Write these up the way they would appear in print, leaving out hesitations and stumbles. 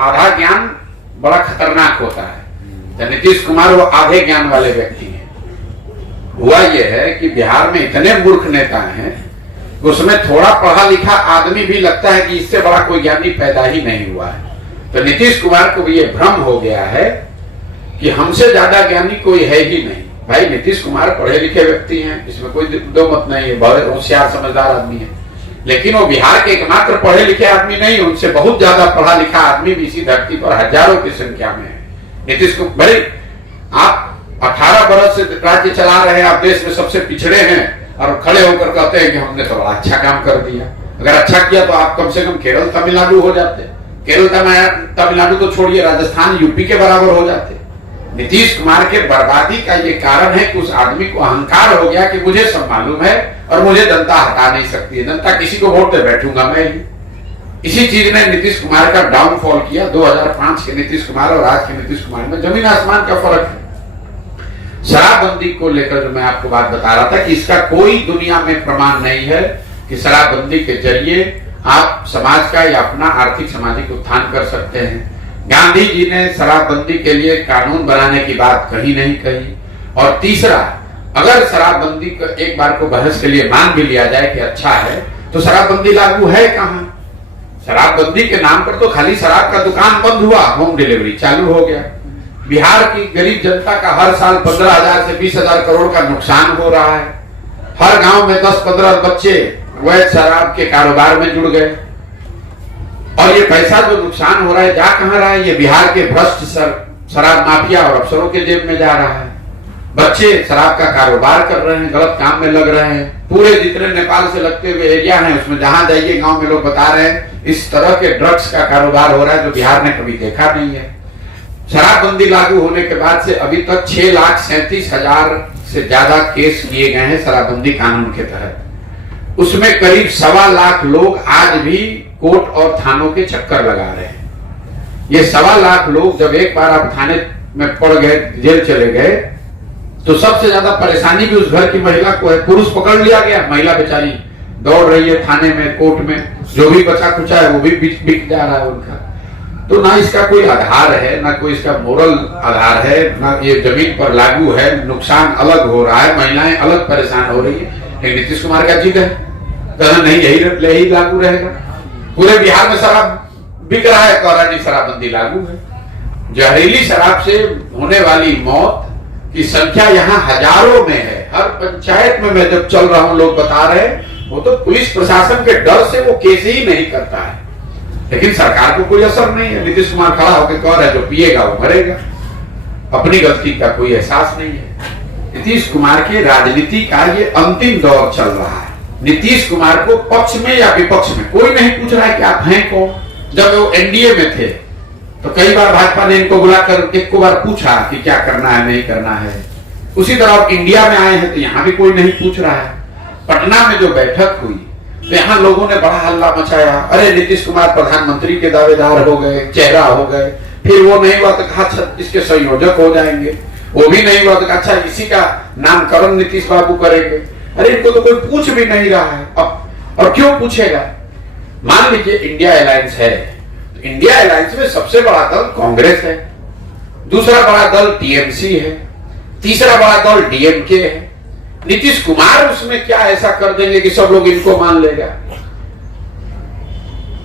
आधा ज्ञान बड़ा खतरनाक होता है। तो नीतीश कुमार वो आधे ज्ञान वाले व्यक्ति हैं। हुआ यह है कि बिहार में इतने मूर्ख नेता हैं, उसमें थोड़ा पढ़ा लिखा आदमी भी लगता है कि इससे बड़ा कोई ज्ञानी पैदा ही नहीं हुआ है। तो नीतीश कुमार को भी ये भ्रम हो गया है कि हमसे ज्यादा ज्ञानी कोई है ही नहीं। भाई नीतीश कुमार पढ़े लिखे व्यक्ति हैं, इसमें कोई दो मत नहीं है, बहुत होशियार समझदार आदमी है, लेकिन वो बिहार के एकमात्र पढ़े लिखे आदमी नहीं, उनसे बहुत ज्यादा पढ़ा लिखा आदमी भी इसी धरती पर हजारों की संख्या में है। नीतीश को भाई आप 18 बरस से राज्य चला रहे हैं, आप देश में सबसे पिछड़े हैं और खड़े होकर कहते हैं कि हमने तो बड़ा अच्छा काम कर दिया। अगर अच्छा किया तो आप कम से कम केरल तमिलनाडु हो जाते। केरल तमिलनाडु तो छोड़िए, राजस्थान यूपी के बराबर हो जाते। नीतीश कुमार के बर्बादी का ये कारण है कि उस आदमी को अहंकार हो गया कि मुझे सब मालूम है और मुझे जनता हटा नहीं सकती है, जनता किसी को वोट दे बैठूंगा मैं ही। इसी चीज ने नीतीश कुमार का डाउनफॉल किया। 2005 के नीतीश कुमार और आज के नीतीश कुमार में जमीन आसमान का फर्क है। शराबबंदी को लेकर जो मैं आपको बात बता रहा था कि इसका कोई दुनिया में प्रमाण नहीं है कि शराबबंदी के जरिए आप समाज का या अपना आर्थिक सामाजिक उत्थान कर सकते हैं। गांधी जी ने शराबबंदी के लिए कानून बनाने की बात कहीं नहीं कही। और तीसरा, अगर शराबबंदी को एक बार को बहस के लिए मान भी लिया जाए कि अच्छा है, तो शराबबंदी लागू है कहां? शराबबंदी के नाम पर तो खाली शराब का दुकान बंद हुआ, होम डिलीवरी चालू हो गया। बिहार की गरीब जनता का हर साल 15,000 से 20,000 करोड़ का नुकसान हो रहा है। हर गांव में 10-15 बच्चे अवैध शराब के कारोबार में जुड़ गए। और ये पैसा जो नुकसान हो रहा है जा कहां रहा है? ये बिहार के भ्रष्ट शराब माफिया और अफसरों के जेब में जा रहा है। बच्चे शराब का कारोबार कर रहे हैं, गलत काम में लग रहे हैं। पूरे जितने नेपाल से लगते हुए एरिया हैं उसमें जहां जाइए गांव में लोग बता रहे हैं इस तरह के ड्रग्स का कारोबार हो रहा है जो बिहार ने कभी देखा नहीं है। शराबबंदी लागू होने के बाद से अभी तक 6,37,000 से ज्यादा केस किए गए हैं शराबबंदी कानून के तहत। उसमें करीब 1.25 लाख लोग आज भी कोर्ट और थानों के चक्कर लगा रहे हैं। ये 1.25 लाख लोग जब एक बार आप थाने में पड़ गए, जेल चले गए, तो सबसे ज्यादा परेशानी भी उस घर की महिला को है। पुरुष पकड़ लिया गया, महिला बेचारी दौड़ रही है थाने में, कोर्ट में, जो भी बचा खुचा है वो भी बिक जा रहा है उनका। तो ना इसका कोई आधार है, ना कोई इसका मोरल आधार है, ना ये जमीन पर लागू है। नुकसान अलग हो रहा है, महिलाएं अलग परेशान हो रही है। लेकिन नीतीश कुमार का जिद है, कहना नहीं यही लागू रहेगा। पूरे बिहार में शराब बिक रहा है, कह रहा नहीं शराबबंदी लागू है। जहरीली शराब से होने वाली मौत की संख्या यहाँ हजारों में है। हर पंचायत में मैं जब चल रहा हूँ लोग बता रहे हैं, वो तो पुलिस प्रशासन के डर से वो केस ही नहीं करता है। लेकिन सरकार को कोई असर नहीं है। नीतीश कुमार खड़ा होकर कह रहा है जो पिएगा वो मरेगा। अपनी गलती का कोई एहसास नहीं है। नीतीश कुमार के राजनीति का ये अंतिम दौर चल रहा है। नीतीश कुमार को पक्ष में या विपक्ष में कोई नहीं पूछ रहा है कि आप हैं कौन। जब वो एनडीए में थे तो कई बार भाजपा ने इनको बुलाकर एक बार पूछा कि क्या करना है नहीं करना है। उसी तरह आप इंडिया में आए हैं तो यहाँ भी कोई नहीं पूछ रहा है। पटना में जो बैठक हुई तो यहाँ लोगों ने बड़ा हल्ला मचाया, अरे नीतीश कुमार प्रधानमंत्री के दावेदार हो गए, चेहरा हो गए। फिर वो नहीं हुआ तो कहा इसके संयोजक हो जाएंगे। वो भी नहीं हुआ तो अच्छा इसी का नामकरण नीतीश बाबू करेंगे। अरे इनको तो कोई पूछ भी नहीं रहा है। अब और क्यों पूछेगा? मान लीजिए इंडिया अलायंस है, तो इंडिया अलायंस में सबसे बड़ा दल कांग्रेस है, दूसरा बड़ा दल टीएमसी है, तीसरा बड़ा दल डीएमके है। नीतीश कुमार उसमें क्या ऐसा कर देंगे कि सब लोग इनको मान लेगा?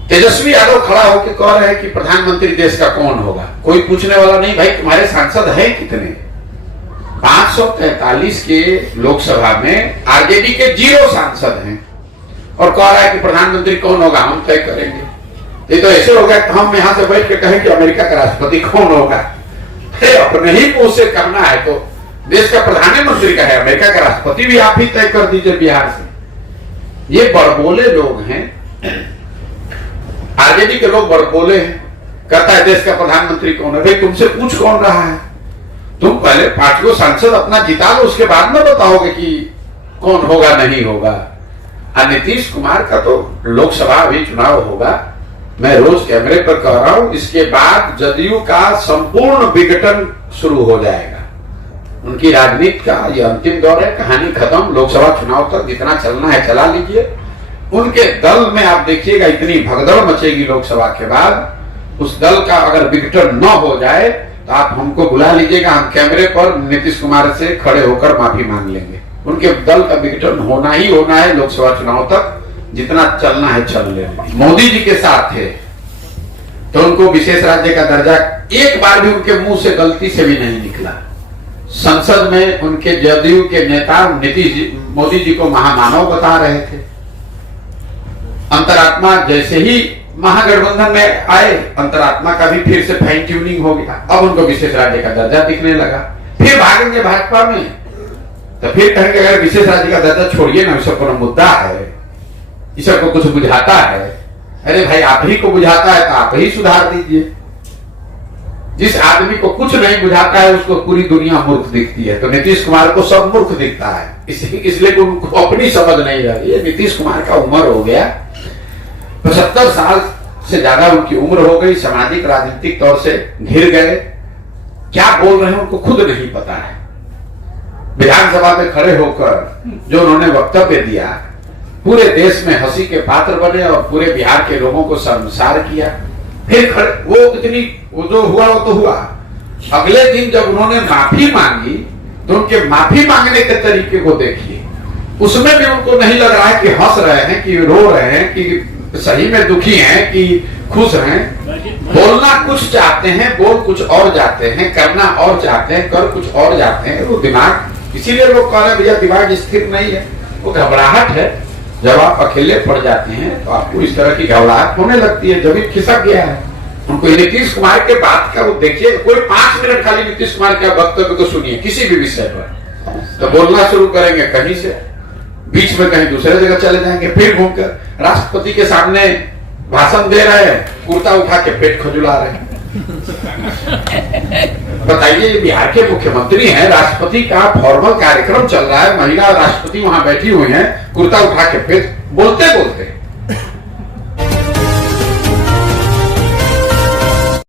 तेजस्वी यादव खड़ा होकर कह रहे हैं कि प्रधानमंत्री देश का कौन होगा। कोई पूछने वाला नहीं। भाई तुम्हारे सांसद हैं कितने? 543 के लोकसभा में आरजेडी के 0 सांसद हैं और कह रहा है कि प्रधानमंत्री कौन होगा हम तय करेंगे। ये तो ऐसे होगा कि हम यहां से बैठ के कहें कि अमेरिका का राष्ट्रपति कौन होगा। अपने ही मुंह से करना है तो देश का प्रधानमंत्री का है, अमेरिका का राष्ट्रपति भी आप ही तय कर दीजिए बिहार से। ये बड़बोले लोग हैं, आरजेडी के लोग बड़बोले हैं। कहता है देश का प्रधानमंत्री कौन है। भाई तुमसे पूछ कौन रहा है? तुम पहले 5 सांसद अपना जिता लो, उसके बाद में बताओगे कि कौन होगा नहीं होगा। नीतीश कुमार का तो लोकसभा अभी चुनाव होगा, मैं रोज कैमरे पर कह रहा हूं, इसके बाद जदयू का संपूर्ण विघटन शुरू हो जाएगा। उनकी राजनीति का ये अंतिम दौर है, कहानी खत्म। लोकसभा चुनाव तक जितना चलना है चला लीजिए। उनके दल में आप देखिएगा इतनी भगदड़ मचेगी लोकसभा के बाद उस दल का अगर विघटन न हो जाए तो आप हमको बुला लीजिएगा, हम कैमरे पर नीतीश कुमार से खड़े होकर माफी मांग लेंगे। उनके दल का विघटन होना ही होना है लोकसभा चुनाव तक, जितना चलना है चल लेंगे। मोदी जी के साथ थे तो उनको विशेष राज्य का दर्जा एक बार भी उनके मुंह से गलती से भी नहीं निकला। संसद में उनके जदयू के नेता मोदी जी को महामानव बता रहे थे। अंतरात्मा जैसे ही महागठबंधन में आए, अंतरात्मा का भी फिर से फाइन ट्यूनिंग हो गया। अब उनको विशेष राज्य का दर्जा दिखने लगा, फिर भागेंगे भाजपा में, तो फिर कहेंगे अगर विशेष राज्य का दर्जा छोड़िए ना, इसको मुद्दा है, इस सबको कुछ बुझाता है। अरे भाई आप ही को बुझाता है तो आप ही सुधार दीजिए। जिस आदमी को कुछ नहीं बुझाता है उसको पूरी दुनिया मूर्ख दिखती है, तो नीतीश कुमार को सब मूर्ख दिखता है, इसलिए उनको अपनी समझ नहीं रही है। नीतीश कुमार का उम्र हो गया, 75 साल से ज्यादा उनकी उम्र हो गई, सामाजिक राजनीतिक तौर से घिर गए, क्या बोल रहे हैं उनको खुद नहीं पता है। विधानसभा में खड़े होकर जो उन्होंने वक्तव्य दिया, पूरे देश में हंसी के पात्र बने और पूरे बिहार के लोगों को शर्मसार किया। फिर वो जो हुआ वो तो हुआ। अगले दिन जब उन्होंने माफी मांगी तो उनके माफी मांगने के तरीके को देखिए, उसमें भी उनको नहीं लग रहा है कि हंस रहे हैं कि रो रहे हैं कि सही में दुखी हैं कि खुश हैं। बोलना कुछ चाहते हैं, बोल कुछ और जाते हैं, करना और चाहते हैं, कर कुछ और जाते हैं। वो दिमाग, इसीलिए लोग कह रहे हैं भैया दिमाग स्थिर नहीं है, वो घबराहट है। जब आप अकेले पड़ जाते हैं तो आपको इस तरह की घबराहट होने लगती है। जब खिसक गया है उनको नीतीश कुमार के बात का, वो देखिए कोई 5 मिनट खाली नीतीश कुमार के वक्तव्य को सुनिए किसी भी विषय पर, तो बोलना शुरू करेंगे कहीं से, बीच में कहीं दूसरे जगह चले जाएंगे, फिर घूमकर राष्ट्रपति के सामने भाषण दे रहे हैं, कुर्ता उठा के पेट खजुला रहे हैं। बताइए, ये बिहार के मुख्यमंत्री हैं, राष्ट्रपति का फॉर्मल कार्यक्रम चल रहा है, महिला राष्ट्रपति वहां बैठी हुई हैं, कुर्ता उठा के पेट बोलते बोलते